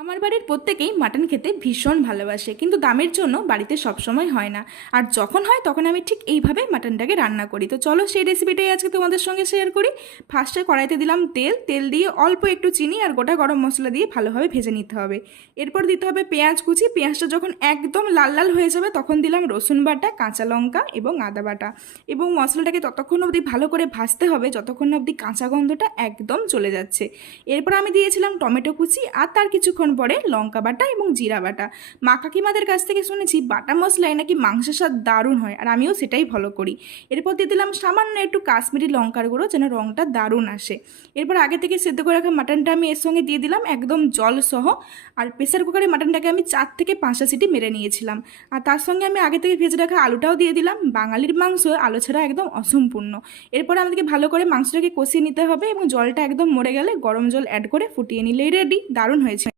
আমার বাড়ির প্রত্যেকেই মাটন খেতে ভীষণ ভালোবাসে, কিন্তু দামের জন্য বাড়িতে সবসময় হয় না। আর যখন হয় তখন আমি ঠিক এইভাবে মাটনটাকে রান্না করি। তো চলো সেই রেসিপিটাই আজকে তোমাদের সঙ্গে শেয়ার করি। ফার্স্টে কড়াইতে দিলাম তেল, তেল দিয়ে অল্প একটু চিনি আর গোটা গরম মশলা দিয়ে ভালোভাবে ভেজে নিতে হবে। এরপর দিতে হবে পেঁয়াজ কুচি। পেঁয়াজটা যখন একদম লাল লাল হয়ে যাবে তখন দিলাম রসুন বাটা, কাঁচা লঙ্কা এবং আদা বাটা, এবং মশলাটাকে ততক্ষণ অবধি ভালো করে ভাজতে হবে যতক্ষণ অবধি কাঁচা গন্ধটা একদম চলে যাচ্ছে। এরপর আমি দিয়েছিলাম টমেটো কুচি, আর তার কিছুক্ষণ পরে লঙ্কা বাটা এবং জিরা বাটা। মা কাকিমাদের কাছ থেকে শুনেছি বাটা মশলায় নাকি মাংসের স্বাদ দারুণ হয়, আর আমিও সেটাই ফলো করি। এরপর দিয়ে দিলাম সামান্য একটু কাশ্মীরি লঙ্কার গুঁড়ো, যেন রঙটা দারুণ আসে। এরপর আগে থেকে সেদ্ধ করে রাখা মাটনটা আমি এর সঙ্গে দিয়ে দিলাম একদম জল সহ। আর প্রেসার কুকারে মাটনটাকে আমি 4 থেকে 5টা সিটি মেরে নিয়েছিলাম। আর তার সঙ্গে আমি আগে থেকে ভেজে রাখা আলুটাও দিয়ে দিলাম। বাঙালির মাংস আলু ছাড়া একদম অসম্পূর্ণ। এরপর আমাদেরকে ভালো করে মাংসটাকে কষিয়ে নিতে হবে, এবং জলটা একদম মরে গেলে গরম জল অ্যাড করে ফুটিয়ে নিলেই রেডি। দারুণ হয়েছে।